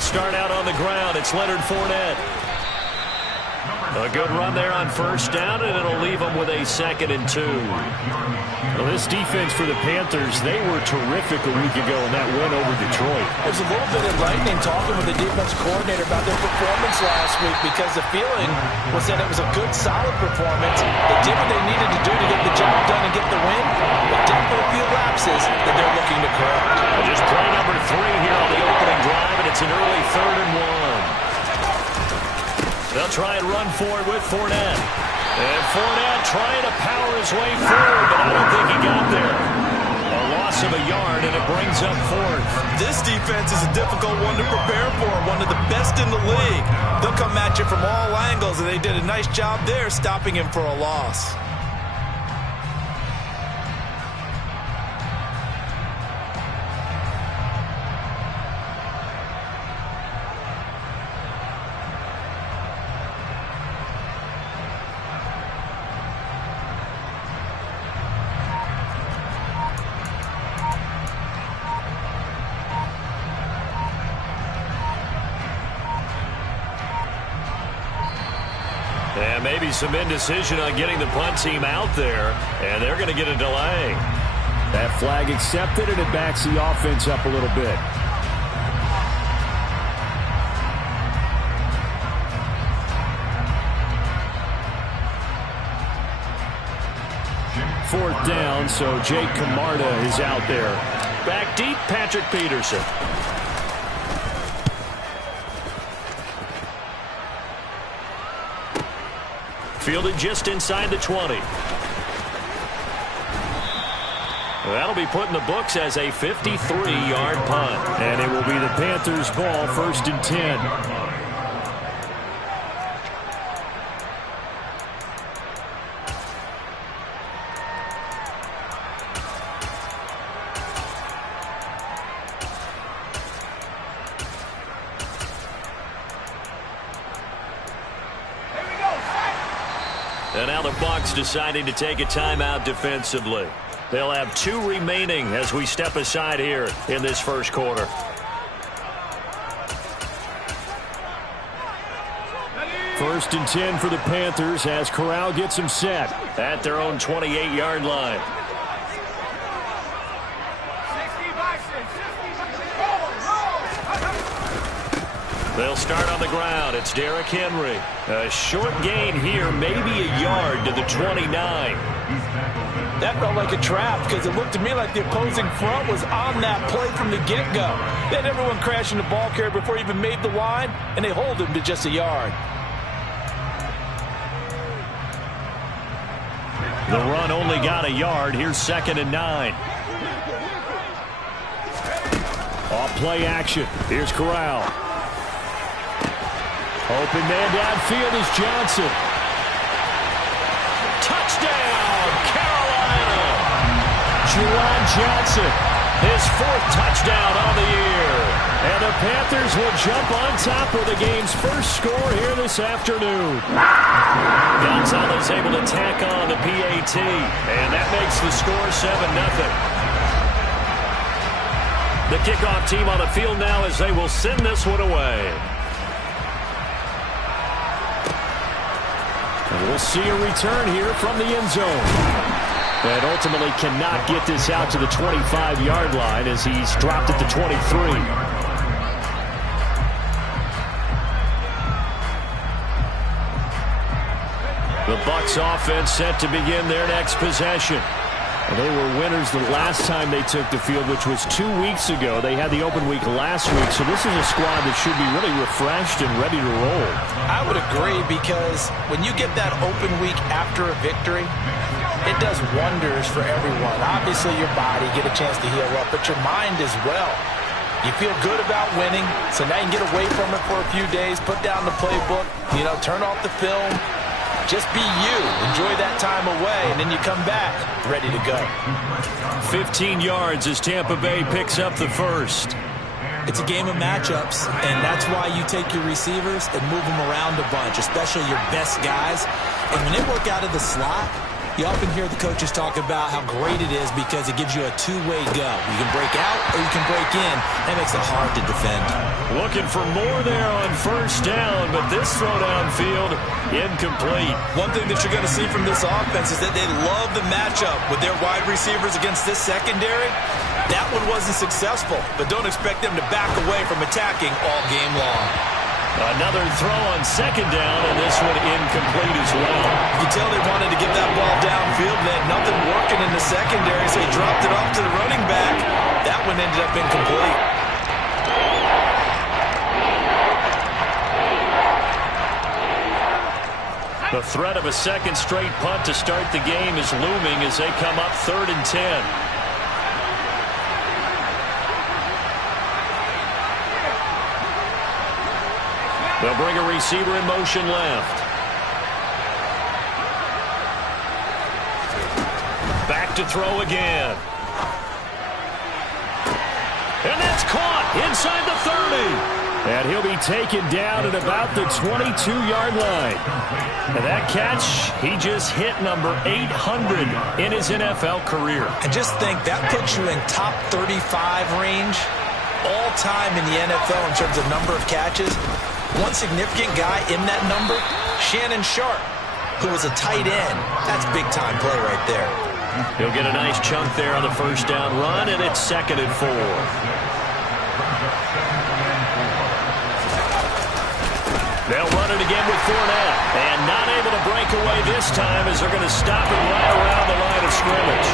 They'll start out on the ground. It's Leonard Fournette. A good run there on first down, and it'll leave them with a 2nd and 2. Well, this defense for the Panthers, they were terrific a week ago in that win over Detroit. There's a little bit of lightning talking with the defense coordinator about their performance last week because the feeling was that it was a good, solid performance. They did what they needed to do to get the job done and get the win, but definitely a few lapses that they're looking to correct. Just play number 3 here on the opening drive, and it's an early 3rd and 1. They'll try and run for it with Fournette. And Fournette trying to power his way forward, but I don't think he got there. A loss of a yard, and it brings up 4th. This defense is a difficult one to prepare for, one of the best in the league. They'll come at you from all angles, and they did a nice job there stopping him for a loss. And maybe some indecision on getting the punt team out there, and they're going to get a delay. That flag accepted, and it backs the offense up a little bit. Fourth down, so Jake Camarda is out there. Back deep, Patrick Peterson. Fielded just inside the 20. That'll be put in the books as a 53-yard punt. And it will be the Panthers' ball, 1st and 10. And now the Bucs deciding to take a timeout defensively. They'll have 2 remaining as we step aside here in this first quarter. First and 10 for the Panthers as Corral gets them set. At their own 28-yard line. They'll start on the ground. It's Derrick Henry. A short gain here, maybe a yard to the 29. That felt like a trap because it looked to me like the opposing front was on that play from the get-go. They had everyone crashing the ball carrier before he even made the line, and they hold him to just a yard. The run only got a yard. Here's 2nd and 9. Off play action. Here's Corral. Open man downfield is Johnson. Touchdown, Carolina! Juwan Johnson. His 4th touchdown on the year. And the Panthers will jump on top of the game's first score here this afternoon. Gonzalez able to tack on the PAT. And that makes the score 7-0. The kickoff team on the field now as they will send this one away. And we'll see a return here from the end zone. But ultimately cannot get this out to the 25-yard line as he's dropped at the 23. The Bucs offense set to begin their next possession. Well, they were winners the last time they took the field, which was 2 weeks ago. They had the open week last week, so this is a squad that should be really refreshed and ready to roll. I would agree because when you get that open week after a victory, it does wonders for everyone. Obviously, your body get a chance to heal up, but your mind as well. You feel good about winning, so now you can get away from it for a few days, put down the playbook, turn off the film. Just be you. Enjoy that time away, and then you come back ready to go. 15 yards as Tampa Bay picks up the first. It's a game of matchups, and that's why you take your receivers and move them around a bunch, especially your best guys. And when they work out of the slot, You often hear the coaches talk about how great it is because it gives you a two-way go. You can break out or you can break in. That makes it hard to defend. Looking for more there on first down, but this throw downfield incomplete. One thing that you're going to see from this offense is that they love the matchup with their wide receivers against this secondary. That one wasn't successful, but don't expect them to back away from attacking all game long. Another throw on second down, and this one incomplete as well. You can tell they wanted to get that ball downfield. They had nothing working in the secondary, so he dropped it off to the running back. That one ended up incomplete. The threat of a second straight punt to start the game is looming as they come up 3rd and 10. They'll bring a receiver in motion left. Back to throw again. And that's caught inside the 30. And he'll be taken down at about the 22-yard line. And that catch, he just hit number 800 in his NFL career. And just think, that puts you in top 35 range all time in the NFL in terms of number of catches. One significant guy in that number, Shannon Sharpe, who was a tight end. That's big-time play right there. He'll get a nice chunk there on the first down run, and it's 2nd and 4. They'll run it again with Fournette, and not able to break away this time as they're going to stop him right around the line of scrimmage.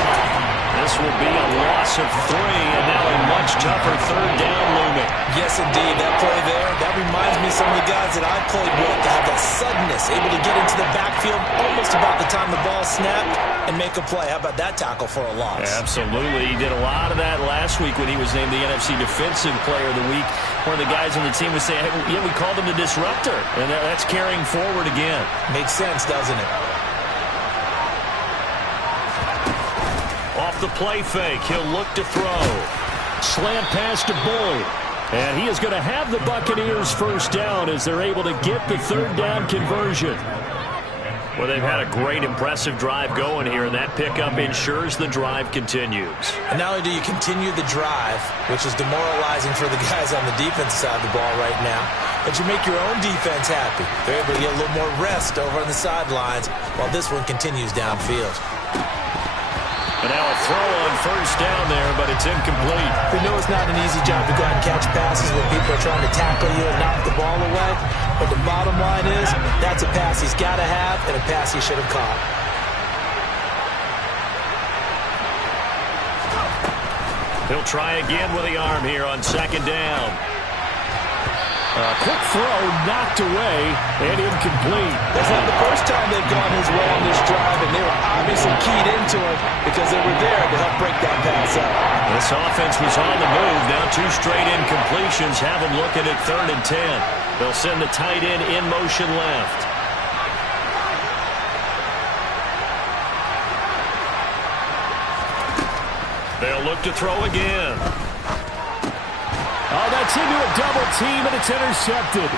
This will be a loss of 3, and now a much tougher 3rd down looming. Yes, indeed. That play there, that reminds me of some of the guys that I've played with that have that suddenness, able to get into the backfield almost about the time the ball snapped and make a play. How about that tackle for a loss? Absolutely. He did a lot of that last week when he was named the NFC Defensive Player of the Week. One of the guys on the team was saying, hey, yeah, we called him the disruptor, and that's carrying forward again. Makes sense, doesn't it? Off the play fake, he'll look to throw. Slant pass to Boyd. And he is going to have the Buccaneers first down as they're able to get the 3rd down conversion. Well, they've had a great, impressive drive going here, and that pickup ensures the drive continues. And not only do you continue the drive, which is demoralizing for the guys on the defensive side of the ball right now, but you make your own defense happy. They're able to get a little more rest over on the sidelines while this one continues downfield. And now a throw on first down there, but it's incomplete. We know it's not an easy job to go out and catch passes when people are trying to tackle you and knock the ball away. But the bottom line is, that's a pass he's got to have and a pass he should have caught. He'll try again with the arm here on 2nd down. A quick throw knocked away and incomplete. That's not the first time they've gone his way on this drive, and they were obviously keyed into it because they were there to help break that pass up. This offense was on the move. Now 2 straight incompletions have them looking at 3rd and 10. They'll send the tight end in motion left. They'll look to throw again. Oh, that's into a double team, and it's intercepted.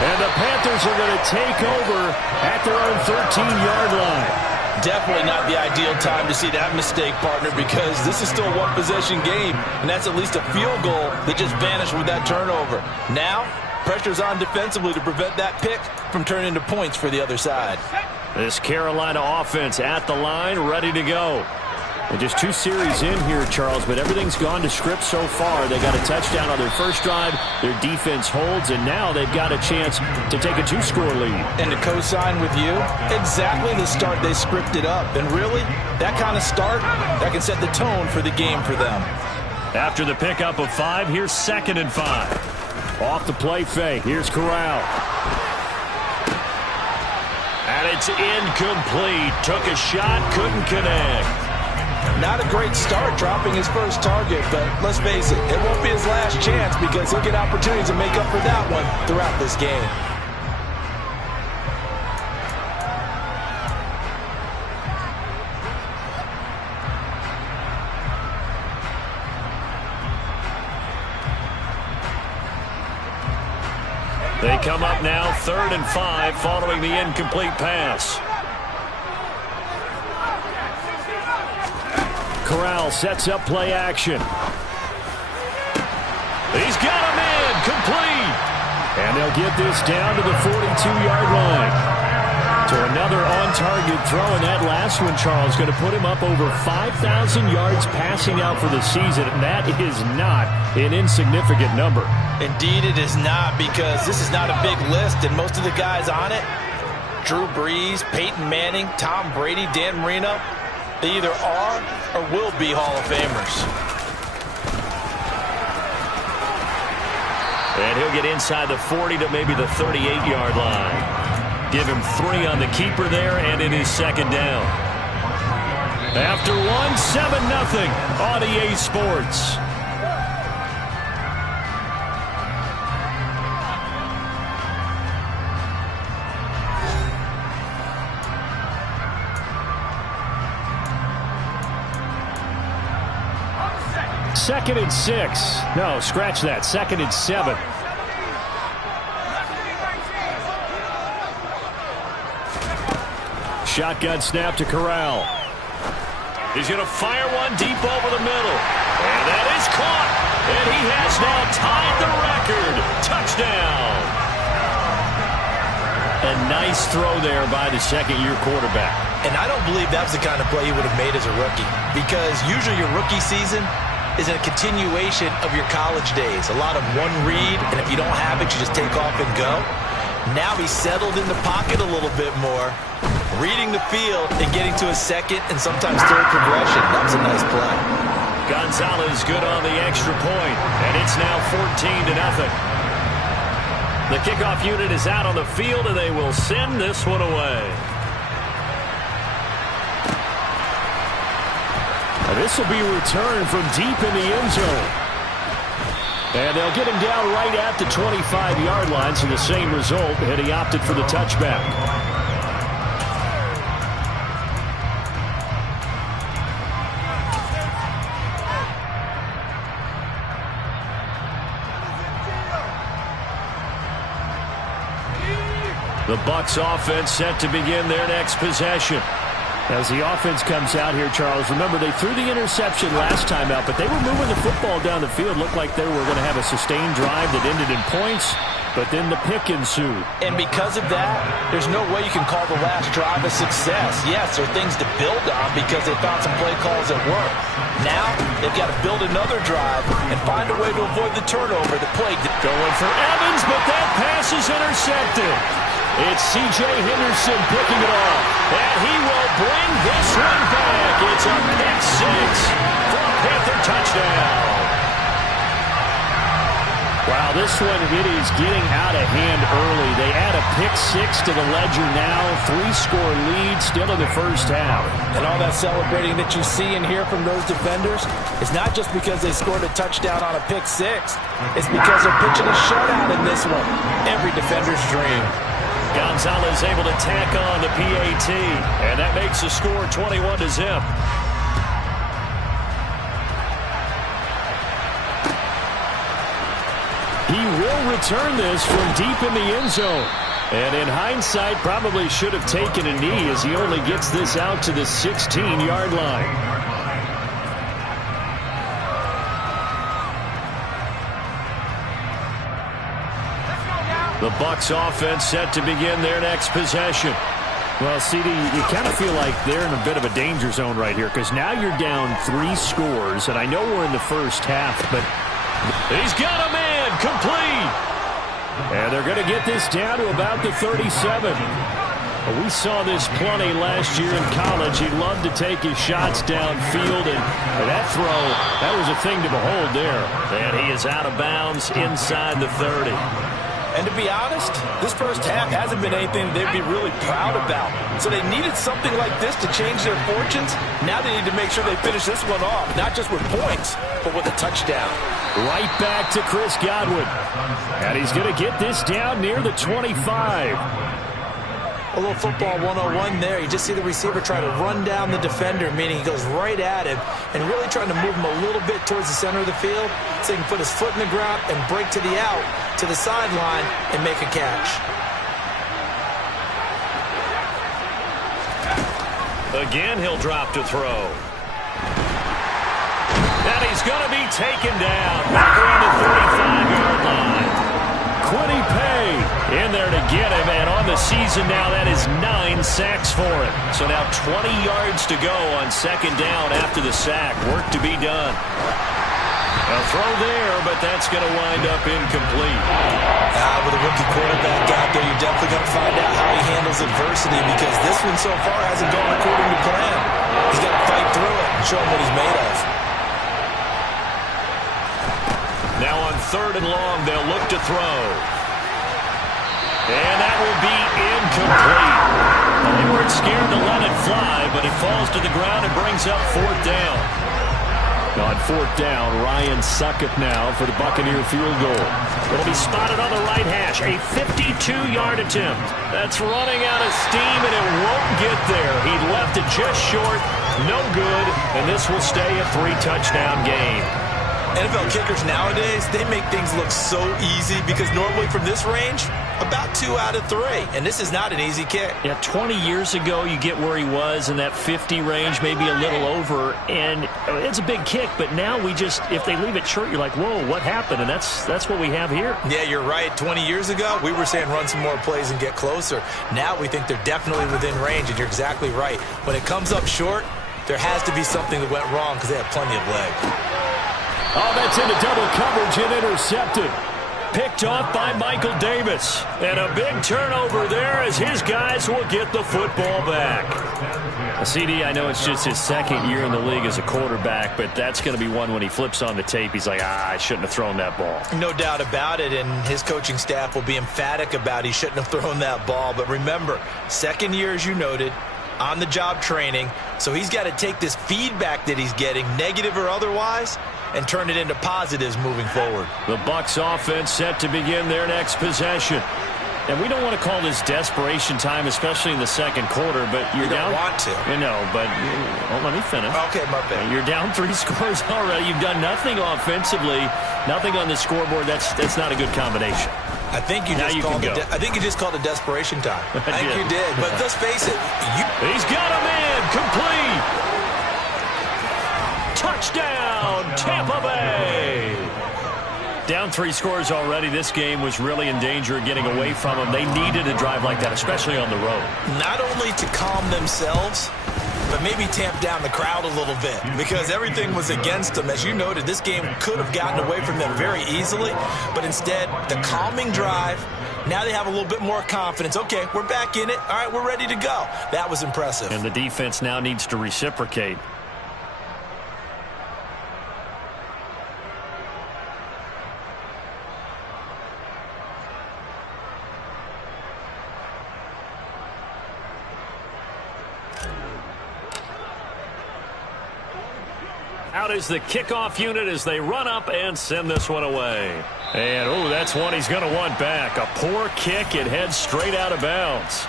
And the Panthers are going to take over at their own 13-yard line. Definitely not the ideal time to see that mistake, partner, because this is still a one-possession game, and that's at least a field goal that just vanished with that turnover. Now, pressure's on defensively to prevent that pick from turning into points for the other side. This Carolina offense at the line, ready to go. And just 2 series in here, Charles, but everything's gone to script so far. They got a touchdown on their first drive. Their defense holds, and now they've got a chance to take a 2-score lead. And to co-sign with you, exactly the start they scripted up. And really, that kind of start, that can set the tone for the game for them. After the pickup of 5, here's 2nd and 5. Off the play fake, here's Corral. And it's incomplete. Took a shot, couldn't connect. Not a great start dropping his first target, but let's face it, it won't be his last chance because he'll get opportunities to make up for that one throughout this game. They come up now 3rd and 5 following the incomplete pass. Corral sets up play action. He's got him in. Complete. And they'll get this down to the 42-yard line. To another on-target throw, and that last one, Charles, going to put him up over 5,000 yards passing out for the season, and that is not an insignificant number. Indeed it is not, because this is not a big list, and most of the guys on it, Drew Brees, Peyton Manning, Tom Brady, Dan Marino, they either are or will be Hall of Famers. And he'll get inside the 40 to maybe the 38-yard line. Give him 3 on the keeper there, and it is second down. After 1, 7-0 on EA Sports. Second and 6. No, scratch that. Second and 7. Shotgun snap to Corral. He's going to fire one deep over the middle. And that is caught. And he has now tied the record. Touchdown. A nice throw there by the second-year quarterback. And I don't believe that was the kind of play he would have made as a rookie, because usually your rookie season is a continuation of your college days. A lot of one read, and if you don't have it, you just take off and go. Now he's settled in the pocket a little bit more, reading the field and getting to a second and sometimes third progression. That was a nice play. Gonzalez good on the extra point, and it's now 14-0. The kickoff unit is out on the field, and they will send this one away. This will be returned from deep in the end zone. And they'll get him down right at the 25-yard line, so the same result, and he opted for the touchback. The Bucs offense set to begin their next possession. As the offense comes out here, Charles, remember they threw the interception last time out, but they were moving the football down the field. Looked like they were going to have a sustained drive that ended in points, but then the pick ensued. And because of that, there's no way you can call the last drive a success. Yes, there are things to build on because they found some play calls that work. Now, they've got to build another drive and find a way to avoid the turnover that plagued it. Going for Evans, but that pass is intercepted. It's C.J. Henderson picking it off, and he will bring this one back. It's a pick six for a Panther touchdown. Wow, this one, it is getting out of hand early. They add a pick six to the ledger now. 3-score lead still in the first half. And all that celebrating that you see and hear from those defenders is not just because they scored a touchdown on a pick six. It's because they're pitching a shutout in this one. Every defender's dream. Gonzalez able to tack on the PAT, and that makes the score 21-0. He will return this from deep in the end zone. And in hindsight, probably should have taken a knee as he only gets this out to the 16-yard line. The Bucs offense set to begin their next possession. Well, CD, you kind of feel like they're in a bit of a danger zone right here because now you're down 3 scores, and I know we're in the first half, but he's got a man complete. And they're going to get this down to about the 37. Well, we saw this plenty last year in college. He loved to take his shots downfield, and that throw, that was a thing to behold there. And he is out of bounds inside the 30. And to be honest, this first half hasn't been anything they'd be really proud about. So they needed something like this to change their fortunes. Now they need to make sure they finish this one off, not just with points, but with a touchdown. Right back to Chris Godwin. And he's going to get this down near the 25. A little football 101 there. You just see the receiver try to run down the defender, meaning he goes right at him and really trying to move him a little bit towards the center of the field so he can put his foot in the ground and break to the out, to the sideline, and make a catch. Again, he'll drop to throw. And he's going to be taken down back around the 35-yard line. Kwity Paye in there to get him, and on the season now, that is 9 sacks for him. So now 20 yards to go on second down after the sack. Work to be done. A throw there, but that's going to wind up incomplete. With a rookie quarterback out there, you're definitely going to find out how he handles adversity, because this one so far hasn't gone according to plan. He's got to fight through it and show him what he's made of. Now on third and long, they'll look to throw. And that will be incomplete. Well, they weren't scared to let it fly, but it falls to the ground and brings up fourth down. On fourth down, Ryan Succop now for the Buccaneer field goal. It'll be spotted on the right hash. A 52-yard attempt. That's running out of steam, and it won't get there. He left it just short. No good, and this will stay a 3-touchdown game. NFL kickers nowadays, they make things look so easy, because normally from this range, about 2 out of 3. And this is not an easy kick. Yeah, 20 years ago, you get where he was in that 50 range, maybe a little over, and it's a big kick. But now we just, if they leave it short, you're like, whoa, what happened? And that's what we have here. Yeah, you're right. 20 years ago, we were saying run some more plays and get closer. Now we think they're definitely within range, and you're exactly right. When it comes up short, there has to be something that went wrong, because they have plenty of leg. Oh, that's into double coverage and intercepted. Picked off by Michael Davis. And a big turnover there as his guys will get the football back. CD, I know it's just his second year in the league as a quarterback, but that's going to be one when he flips on the tape. He's like, I shouldn't have thrown that ball. No doubt about it, and his coaching staff will be emphatic about he shouldn't have thrown that ball. But remember, second year, as you noted, on-the-job training, so he's got to take this feedback that he's getting, negative or otherwise, and turn it into positives moving forward. The Bucs offense set to begin their next possession. And we don't want to call this desperation time, especially in the second quarter, but you're down. You don't want to. You know, but let me finish. Okay, my bad. You're down 3 scores already. You've done nothing offensively, nothing on the scoreboard. That's not a good combination. I think you just called it desperation time. I think you did. But let's face it, he's got a man complete. Touchdown, Tampa Bay. Down 3 scores already. This game was really in danger of getting away from them. They needed a drive like that, especially on the road. Not only to calm themselves, but maybe tamp down the crowd a little bit, because everything was against them. As you noted, this game could have gotten away from them very easily, but instead, the calming drive, now they have a little bit more confidence. Okay, we're back in it. All right, we're ready to go. That was impressive. And the defense now needs to reciprocate. Out is the kickoff unit as they run up and send this one away. And, that's one he's going to want back. A poor kick. It heads straight out of bounds.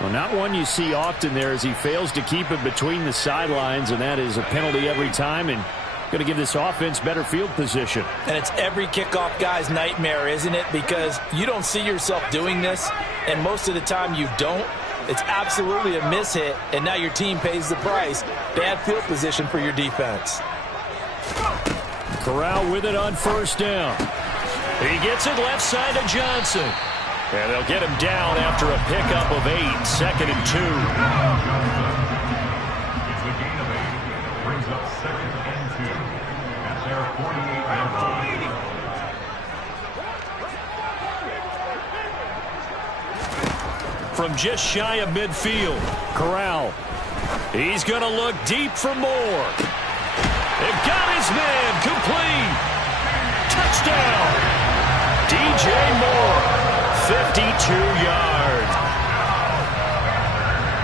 Well, not one you see often there as he fails to keep it between the sidelines, and that is a penalty every time, and going to give this offense better field position. And it's every kickoff guy's nightmare, isn't it? Because you don't see yourself doing this, and most of the time you don't. It's absolutely a mishit, and now your team pays the price. Bad field position for your defense. Corral with it on first down. He gets it left side to Johnson. And they'll get him down after a pickup of 8, 2nd and 2. It's a gain of 8. Brings up 2nd and 2 at their 48-yard line. From just shy of midfield, Corral. He's going to look deep for more. They've got his man complete. Touchdown. DJ Moore, 52 yards.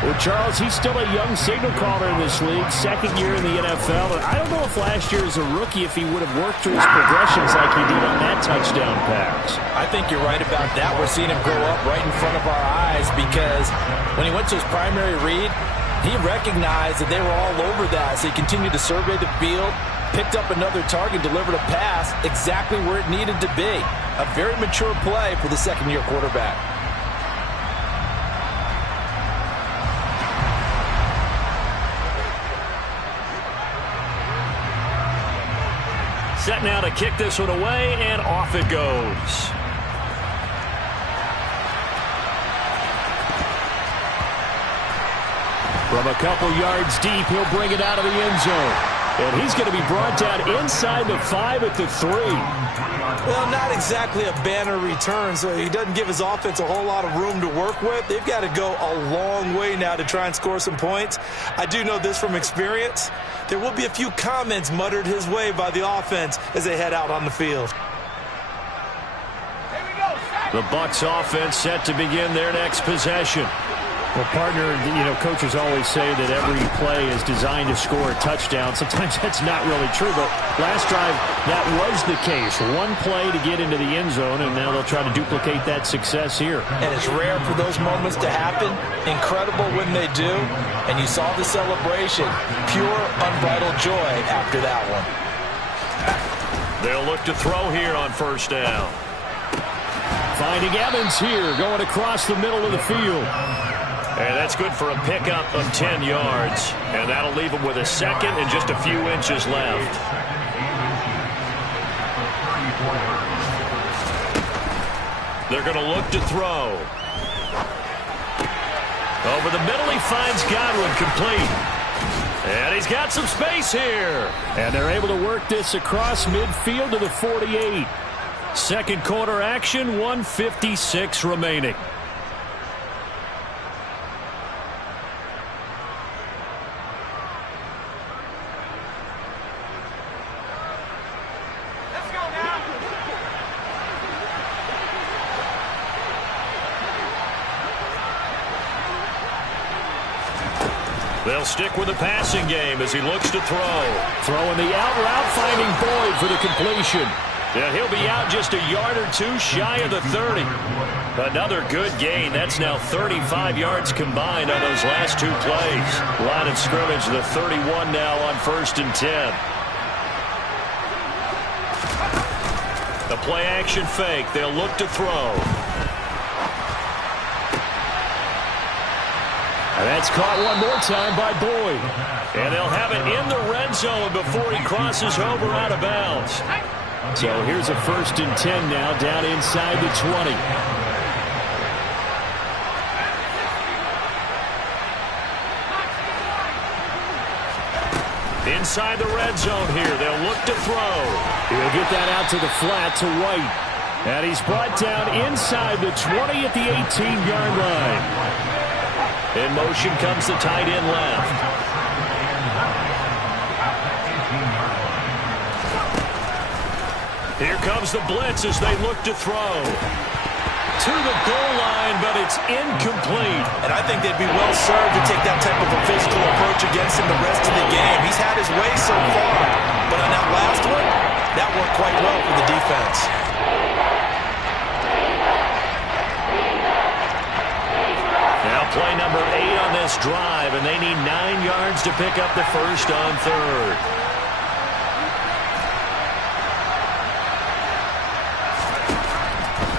Well, Charles, he's still a young signal caller in this league, second year in the NFL. And I don't know if last year as a rookie, if he would have worked through his progressions like he did on that touchdown pass. I think you're right about that. We're seeing him grow up right in front of our eyes, because when he went to his primary read, he recognized that they were all over that, so he continued to survey the field, picked up another target, delivered a pass exactly where it needed to be. A very mature play for the second-year quarterback. Set now to kick this one away, and off it goes. From a couple yards deep, he'll bring it out of the end zone. And he's going to be brought down inside the 5 at the 3. Well, not exactly a banner return, so he doesn't give his offense a whole lot of room to work with. They've got to go a long way now to try and score some points. I do know this from experience. There will be a few comments muttered his way by the offense as they head out on the field. The Bucs offense set to begin their next possession. Well, partner, coaches always say that every play is designed to score a touchdown. Sometimes that's not really true, but last drive, that was the case. One play to get into the end zone, and now they'll try to duplicate that success here. And it's rare for those moments to happen. Incredible when they do. And you saw the celebration. Pure, unbridled joy after that one. They'll look to throw here on first down. Finding Evans here, going across the middle of the field. And that's good for a pickup of 10 yards. And that'll leave him with a second and just a few inches left. They're going to look to throw. Over the middle, he finds Godwin, complete. And he's got some space here. And they're able to work this across midfield to the 48. Second quarter action, 1:56 remaining. They'll stick with the passing game as he looks to throw. Throwing the out route, finding Boyd for the completion. Yeah, he'll be out just a yard or two shy of the 30. Another good gain. That's now 35 yards combined on those last two plays. Line of scrimmage, the 31 now on 1st and 10. The play action fake. They'll look to throw. And that's caught one more time by Boyd. And they'll have it in the red zone before he crosses over out of bounds. So here's a 1st and 10 now down inside the 20. Inside the red zone here. They'll look to throw. He'll get that out to the flat to White. And he's brought down inside the 20 at the 18-yard line. In motion comes the tight end left. Here comes the blitz as they look to throw. To the goal line, but it's incomplete. And I think they'd be well served to take that type of a physical approach against him the rest of the game. He's had his way so far, but on that last one, that worked quite well for the defense. Now play number 8 on this drive, and they need 9 yards to pick up the first on 3rd.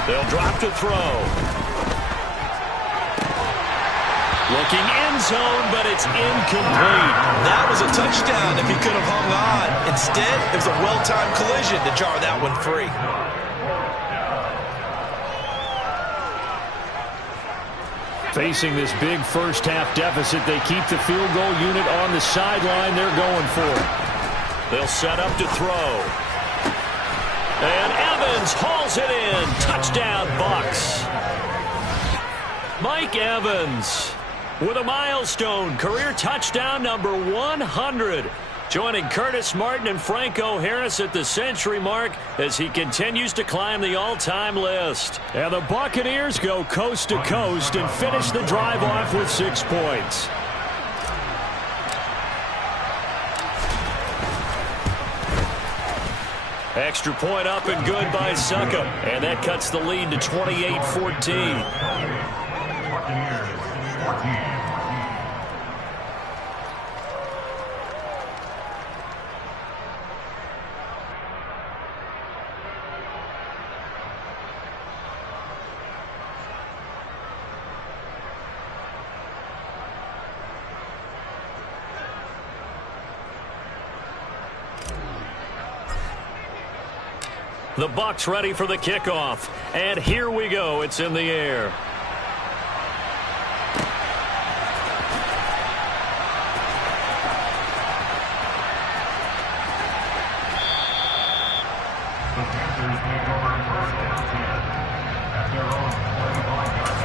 They'll drop to throw. Looking end zone, but it's incomplete. That was a touchdown if he could have hung on. Instead, it was a well-timed collision to jar that one free. Facing this big first-half deficit, they keep the field goal unit on the sideline. They're going for it. They'll set up to throw. And Evans hauls it in. Touchdown, Bucs. Mike Evans with a milestone. Career touchdown number 100. Joining Curtis Martin and Franco Harris at the century mark as he continues to climb the all-time list. And the Buccaneers go coast to coast and finish the drive off with 6 points. Extra point up and good by Succop. And that cuts the lead to 28-14. Buccaneers 14. The Bucs ready for the kickoff. And here we go. It's in the air. The Panthers take over first and 10 at their own 45-yard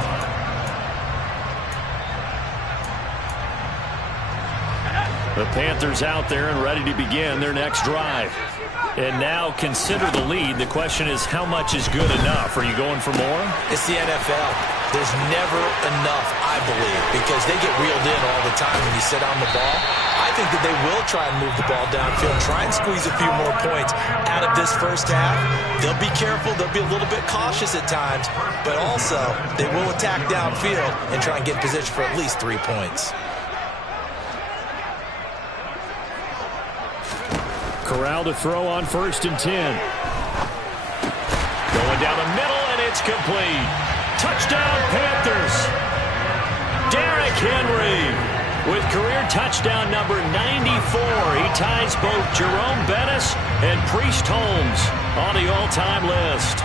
line. The Panthers out there and ready to begin their next drive. And now consider the lead. The question is, how much is good enough? Are you going for more? It's the NFL. There's never enough, I believe, because they get reeled in all the time when you sit on the ball. I think that they will try and move the ball downfield, try and squeeze a few more points out of this first half. They'll be careful. They'll be a little bit cautious at times, but also they will attack downfield and try and get position for at least 3 points. Corral to throw on 1st and 10. Going down the middle, and it's complete. Touchdown, Panthers. Derrick Henry with career touchdown number 94. He ties both Jerome Bettis and Priest Holmes on the all-time list.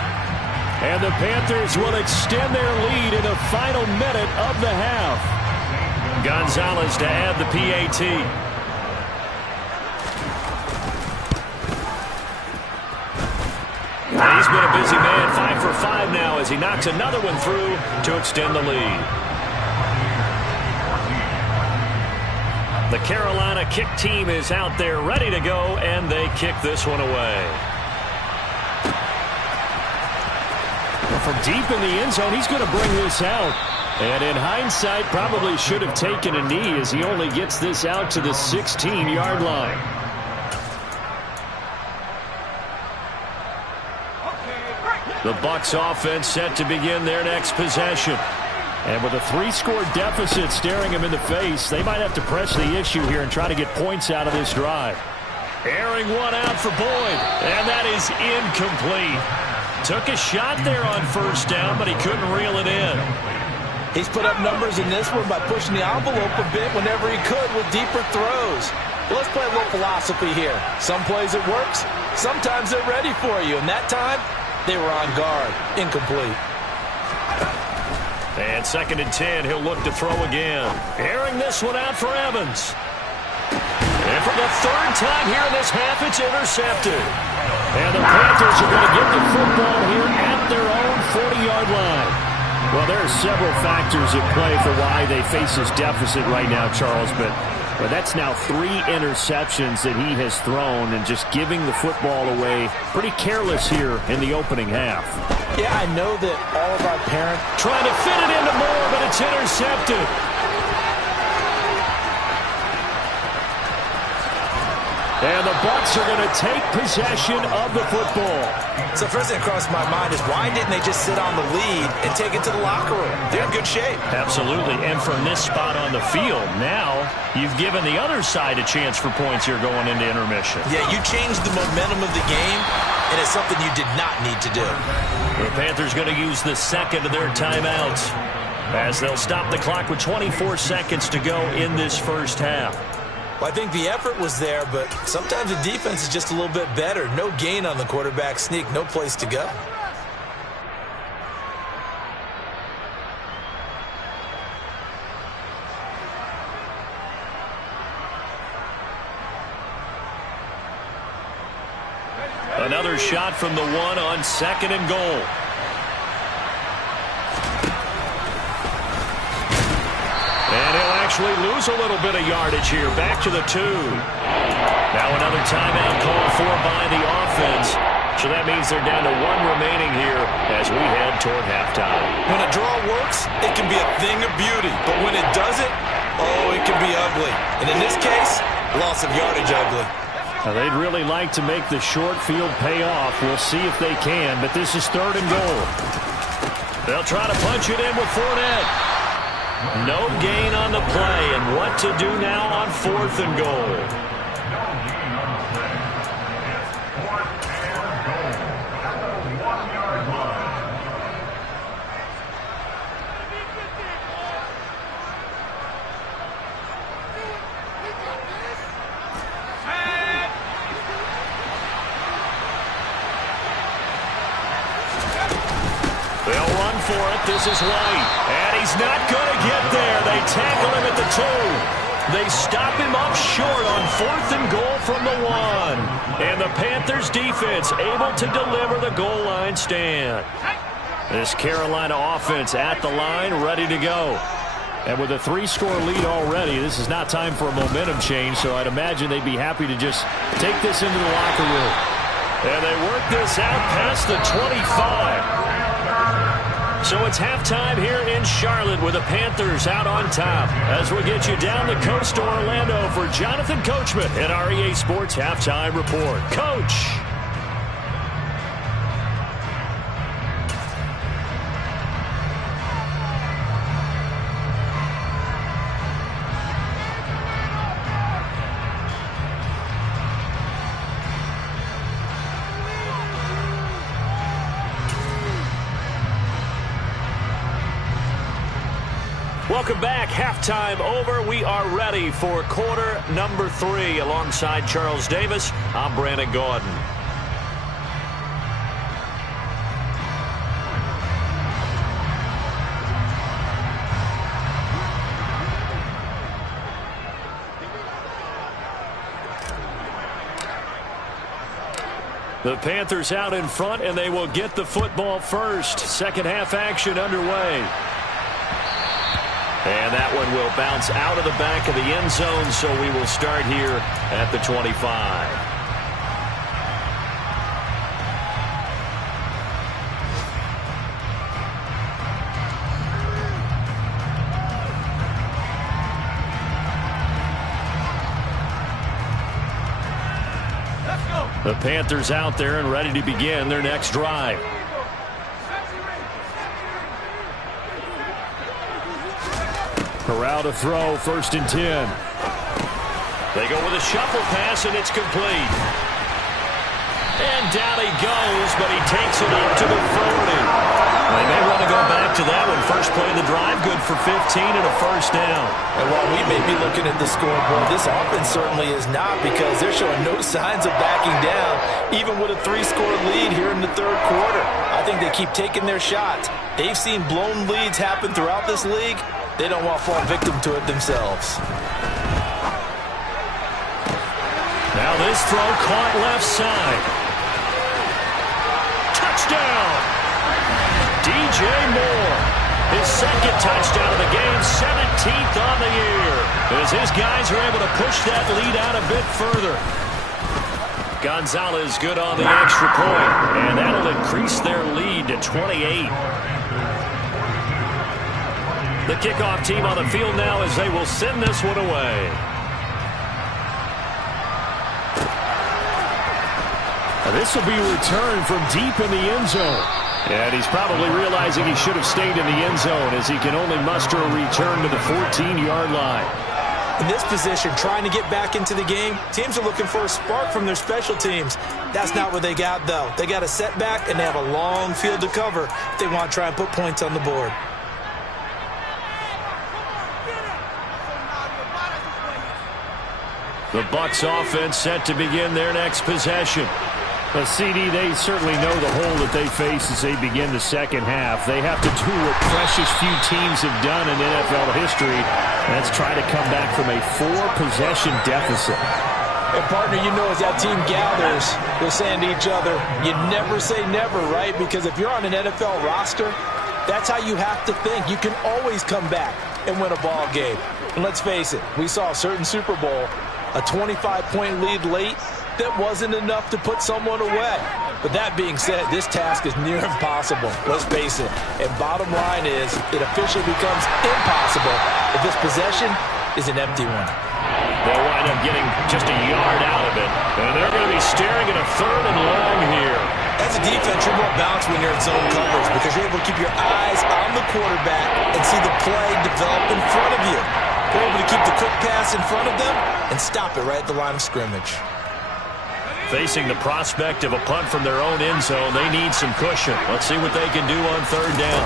And the Panthers will extend their lead in the final minute of the half. Gonzalez to add the PAT. He's been a busy man, 5 for 5 now as he knocks another one through to extend the lead. The Carolina kick team is out there ready to go, and they kick this one away. From deep in the end zone, he's going to bring this out. And in hindsight, probably should have taken a knee as he only gets this out to the 16-yard line. The Bucs offense set to begin their next possession. And with a 3-score deficit staring him in the face, they might have to press the issue here and try to get points out of this drive. Airing one out for Boyd, and that is incomplete. Took a shot there on 1st down, but he couldn't reel it in. He's put up numbers in this one by pushing the envelope a bit whenever he could with deeper throws. Let's play a little philosophy here. Some plays it works, sometimes they're ready for you, and that time they were on guard. Incomplete. And 2nd and 10, he'll look to throw again. Airing this one out for Evans. And for the 3rd time here in this half, it's intercepted. And the Panthers are going to get the football here at their own 40-yard line. Well, there are several factors at play for why they face this deficit right now, Charles, but that's now 3 interceptions that he has thrown and just giving the football away pretty careless here in the opening half. Yeah, I know that all of our parents trying to fit it into Moore, but it's intercepted. And the Bucs are going to take possession of the football. So first thing that crossed my mind is why didn't they just sit on the lead and take it to the locker room? They're in good shape. Absolutely. And from this spot on the field, now you've given the other side a chance for points here going into intermission. Yeah, you changed the momentum of the game, and it's something you did not need to do. The Panthers going to use the second of their timeouts as they'll stop the clock with 24 seconds to go in this first half. Well, I think the effort was there, but sometimes the defense is just a little bit better. No gain on the quarterback sneak, no place to go. Another shot from the 1 on 2nd and goal. And he'll actually lose a little bit of yardage here. Back to the 2. Now another timeout called for by the offense. So that means they're down to 1 remaining here as we head toward halftime. When a draw works, it can be a thing of beauty. But when it doesn't, oh, it can be ugly. And in this case, loss of yardage ugly. Now, they'd really like to make the short field pay off. We'll see if they can, but this is 3rd and goal. They'll try to punch it in with Fournette. No gain on the play, and what to do now on 4th and goal. This is White, and he's not going to get there. They tackle him at the 2. They stop him up short on 4th and goal from the 1. And the Panthers defense able to deliver the goal line stand. This Carolina offense at the line, ready to go. And with a 3-score lead already, this is not time for a momentum change, so I'd imagine they'd be happy to just take this into the locker room. And they work this out past the 25. So it's halftime here in Charlotte with the Panthers out on top. As we get you down the coast to Orlando for Jonathan Coachman at our EA Sports Halftime Report. Coach. Welcome back. Halftime over. We are ready for quarter number 3. Alongside Charles Davis, I'm Brandon Gaudin. The Panthers out in front, and they will get the football first. Second half action underway. And that one will bounce out of the back of the end zone, so we will start here at the 25. The Panthers out there and ready to begin their next drive. Corral to throw, 1st and 10. They go with a shuffle pass, and it's complete. And down he goes, but he takes it up to the 40. They may want to go back to that one. First play of the drive, good for 15 and a first down. And while we may be looking at the scoreboard, this offense certainly is not, because they're showing no signs of backing down, even with a 3-score lead here in the 3rd quarter. I think they keep taking their shots. They've seen blown leads happen throughout this league. They don't want to fall victim to it themselves. Now this throw caught left side. Touchdown! DJ Moore. His 2nd touchdown of the game, 17th on the year. As his guys are able to push that lead out a bit further. Gonzalez good on the extra point, and that'll increase their lead to 28. The kickoff team on the field now as they will send this one away. This will be returned from deep in the end zone. And he's probably realizing he should have stayed in the end zone as he can only muster a return to the 14-yard line. In this position, trying to get back into the game, teams are looking for a spark from their special teams. That's not what they got, though. They got a setback, and they have a long field to cover if they want to try and put points on the board. The Bucs offense set to begin their next possession. But CD, they certainly know the hole that they face as they begin the second half. They have to do what precious few teams have done in NFL history. That's try to come back from a 4-possession deficit. And, partner, you know, as that team gathers, they're saying to each other, you never say never, right? Because if you're on an NFL roster, that's how you have to think. You can always come back and win a ball game. And let's face it, we saw a certain Super Bowl, a 25-point lead late, that wasn't enough to put someone away. But that being said, this task is near impossible. Let's face it. And bottom line is, it officially becomes impossible if this possession is an empty one. They'll wind up getting just a yard out of it. And they're going to be staring at a 3rd and long here. As a defense, you're more balanced when you're in zone coverage because you're able to keep your eyes on the quarterback and see the play develop in front of you. You're able to keep the quick pass in front of them and stop it right at the line of scrimmage. Facing the prospect of a punt from their own end zone, they need some cushion. Let's see what they can do on 3rd down.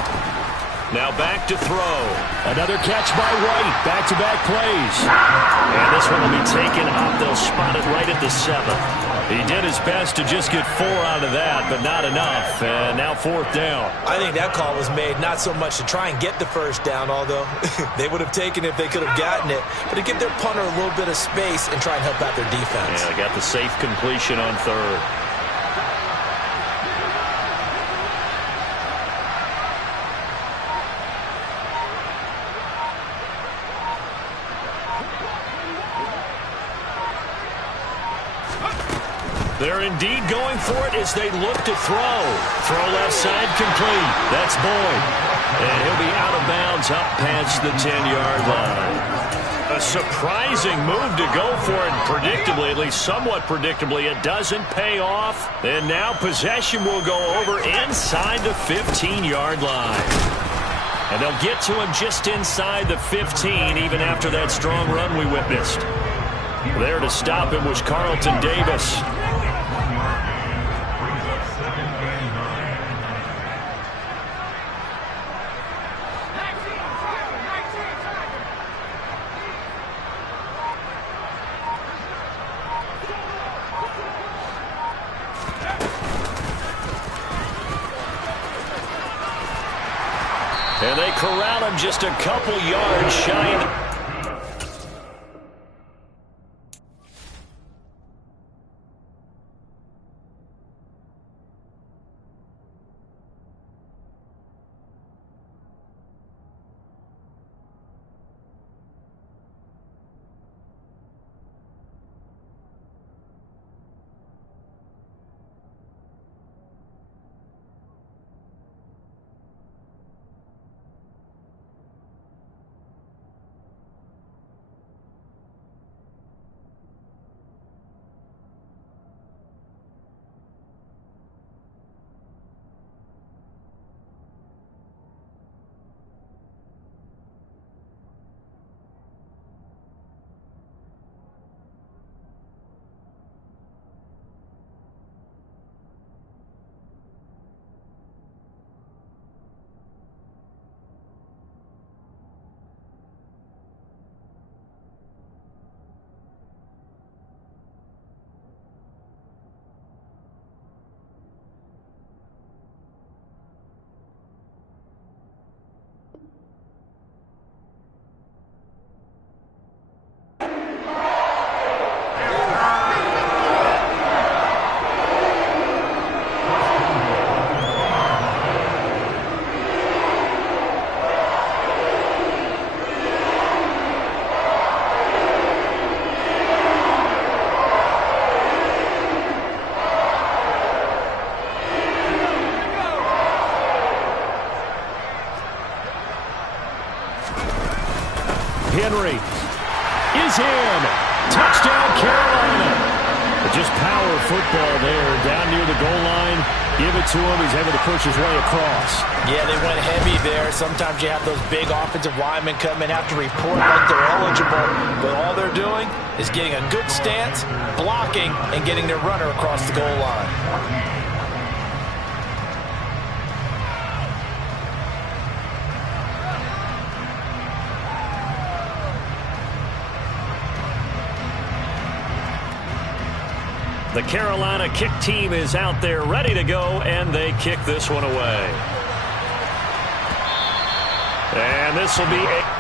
Now back to throw. Another catch by White. Back-to-back plays. And this one will be taken up. They'll spot it right at the 7. He did his best to just get 4 out of that, but not enough. And now 4th down. I think that call was made not so much to try and get the first down, although they would have taken it if they could have gotten it, but to give their punter a little bit of space and try and help out their defense. Yeah, they got the safe completion on 3rd. They're indeed going for it as they look to throw. Throw left side complete. That's Boyd. And he'll be out of bounds up past the 10-yard line. A surprising move to go for it. Predictably, at least somewhat predictably, it doesn't pay off. And now possession will go over inside the 15-yard line. And they'll get to him just inside the 15, even after that strong run we witnessed. There to stop him was Carlton Davis. And they corral him just a couple yards shy. Henry is in. Touchdown, Carolina. But just power football there down near the goal line. Give it to him. He's able to push his way across. Yeah, they went heavy there. Sometimes you have those big offensive linemen come in, have to report like they're eligible. But all they're doing is getting a good stance, blocking, and getting their runner across the goal line. The Carolina kick team is out there ready to go, and they kick this one away. And this will be a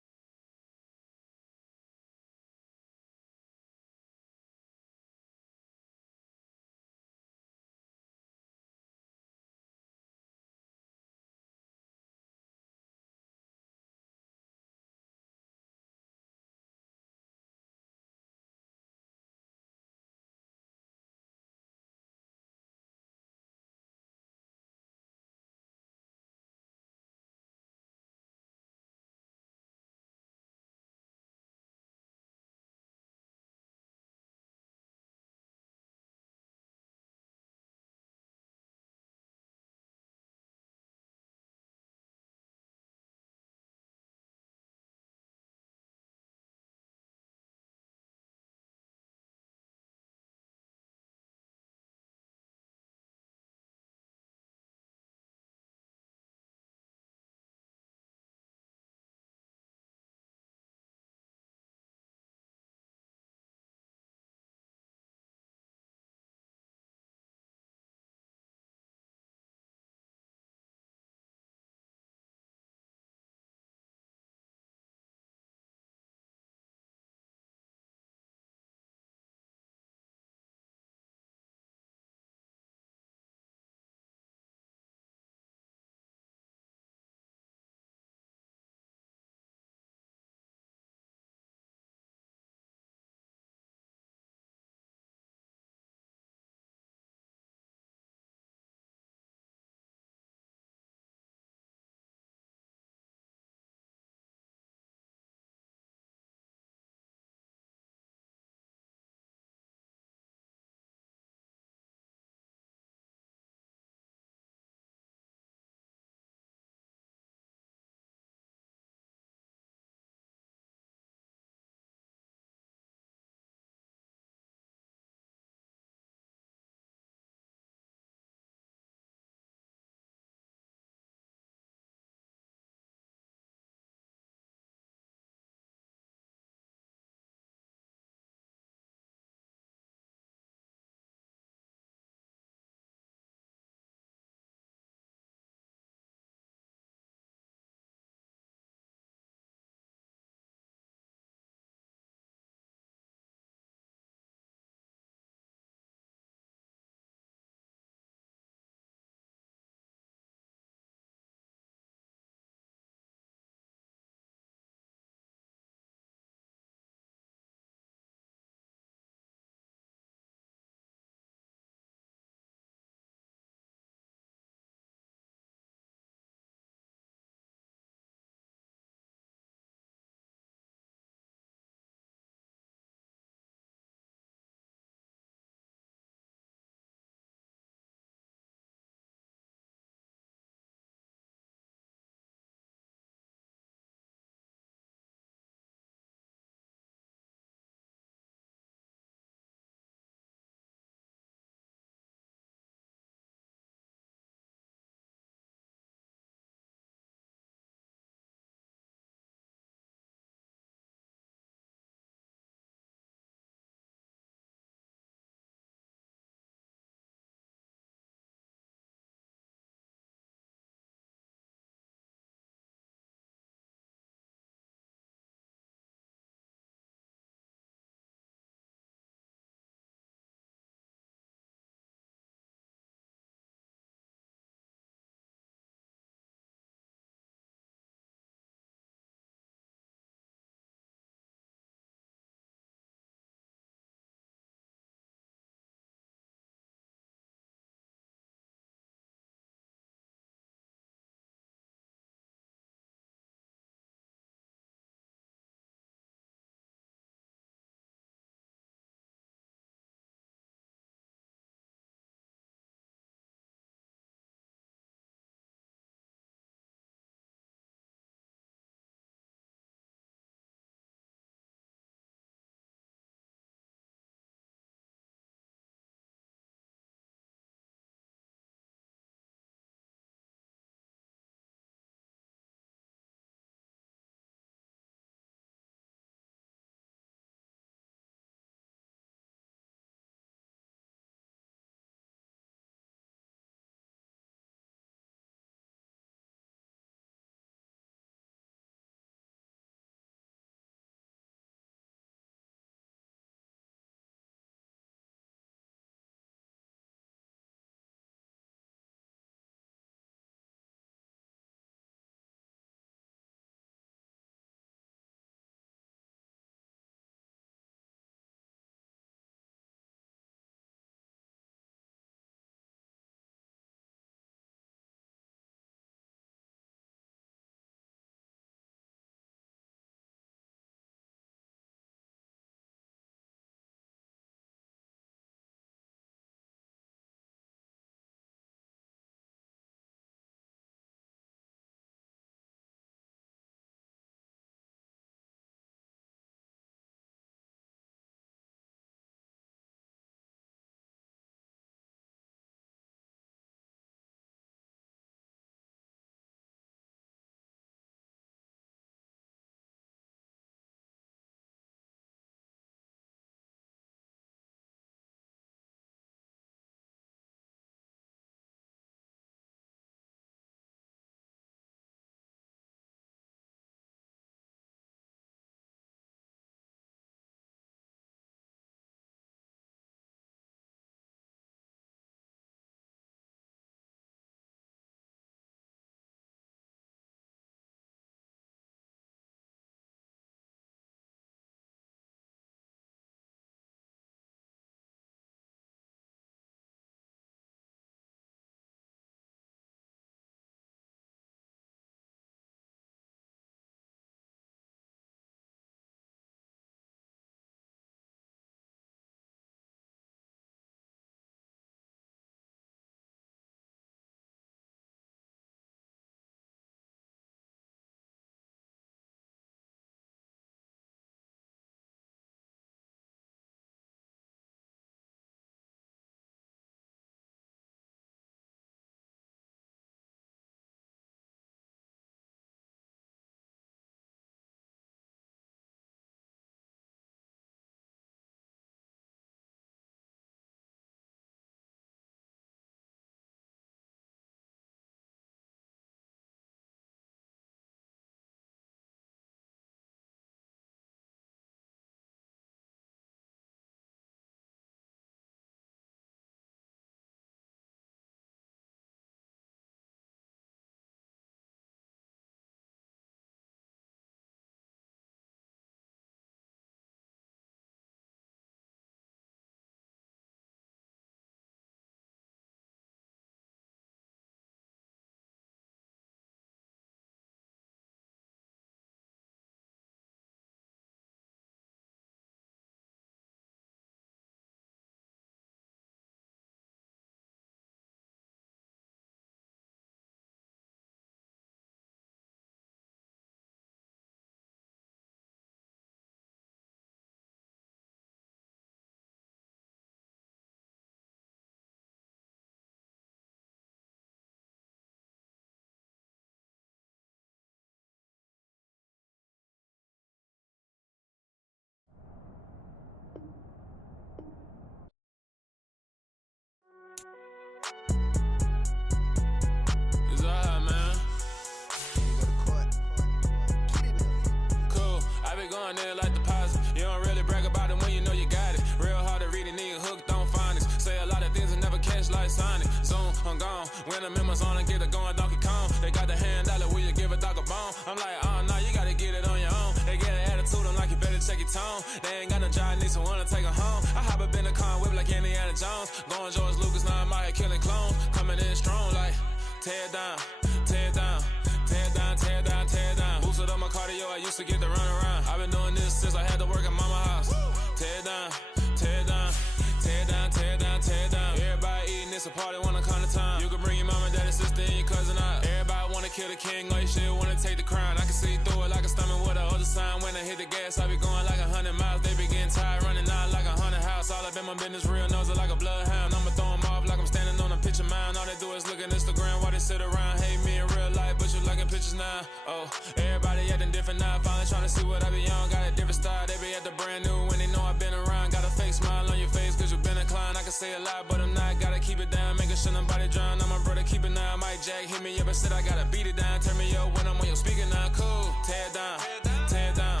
random members on and get it going Donkey Kong. They got the hand dollar, will you give a dog a bone? I'm like, oh no, you gotta get it on your own. They get an attitude, I'm like, you better check your tone. They ain't got no job, need someone to take her home. I hop up in the car and whip like Indiana Jones. Going George Lucas, now I'm out here killing clones. Coming in strong like, tear down, tear down, tear down, tear down, tear down. Boosted up my cardio, I used to get to run around. I've been doing this since I had to work at mama house. Tear down, tear down, tear down, tear down, tear down. Everybody eating, it's a party, wanna come to time. You can bring your mama, daddy, sister, and your cousin out. Everybody wanna kill the king, or you shit wanna take the crown. I can see through it like a stomach with a other sign. When I hit the gas, I be going like 100 miles. They be getting tired, running out like 100 house. All up in my business, real nose like a bloodhound. I'ma throw them off like I'm standing on a picture mound. All they do is look at Instagram while they sit around. Hate me in real life, but you liking pictures now. Oh, everybody acting different now. Finally trying to see what I be on. Got a different style, they be at the brand new when they know I've been around. Got a fake smile on your face cause you been inclined. I can say a lot, but I'm not. Gotta keep it down, making sure nobody drown. I'm my brother, keep it now. Mike Jack hit me up and said I gotta beat it down. Turn me up when I'm on your speaker now. Cool, tear down, tear down,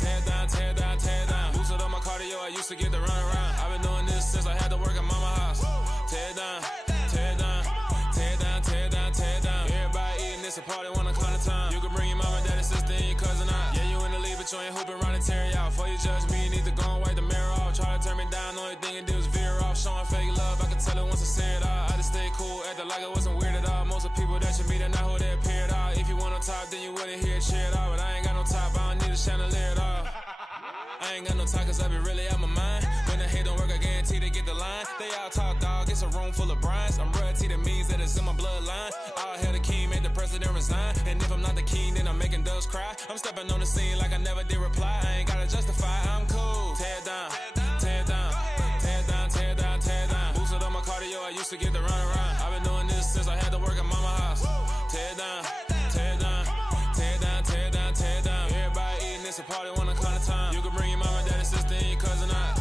tear down, tear down, tear down. Boosted up my cardio, I used to get to run around. I've been doing this since I had to work at mama house. Tear down, tear down, tear down, tear down, tear down. Everybody eating, it's a party, wanna come to time. You can bring your mama, daddy, sister, and your cousin out. Yeah, you in the lead, but you ain't hooping around and tear you out. Before you judge me, you need to go and wipe the mirror off. Try to turn me down, only thing it do is veer off. Showing fake love, I can tell it once I say it all. I just stay cool, acting like it wasn't weird at all. Most of the people that you meet are not who they appear at all. If you want on top, then you wouldn't hear it cheer at all. But I ain't got no top, I don't need a chandelier at all. I ain't got no talk cause I be really out my mind. When the hate don't work, I guarantee they get the line. They all talk dog, it's a room full of brines. I'm royalty, that means that it's in my bloodline. All hell the king, made the president resign. And if I'm not the king, then I'm making doves cry. I'm stepping on the scene like I never did reply. I ain't gotta justify, I'm cool. Tear down, tear down, tear down, tear down, tear down. Boosted up my cardio, I used to get to run around. I've been doing this since I had to work at mama house. Tear down, tear down, tear down, tear down, tear down. Everybody eating, it's a party, wanna come to time. You can bring your mama, daddy, sister, and your cousin out.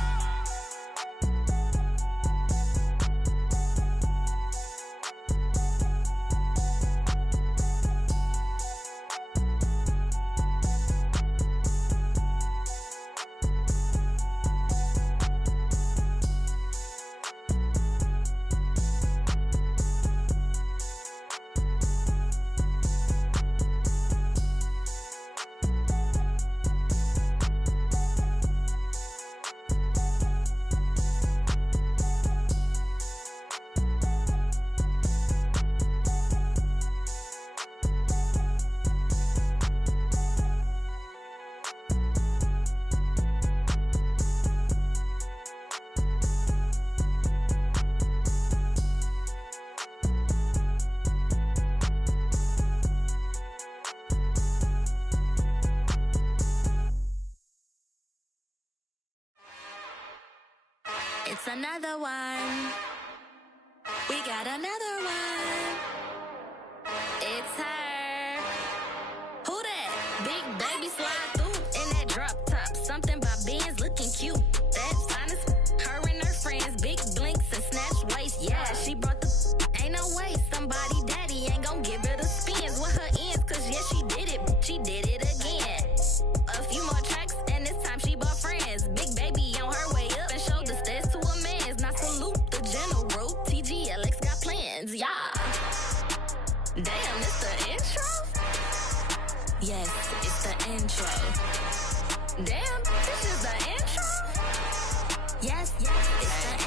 It's another one. We got another one. It's her. Who that? Big baby slide through in that drop top. Something by Benz looking cute. That's honest. Her and her friends, big blinks and snatch waist. Yeah, she brought the. Ain't no way somebody daddy ain't gon' give her the spins with her ends. Cause yeah, she did it. She did it again. A few more tracks and this time she bought friends. Big baby on her way up and showed the stairs to a man's. Now salute the general. TGLX got plans, yeah. Damn, it's the intro? Yes, it's the intro. Damn, this is the intro? Yes, it's the intro.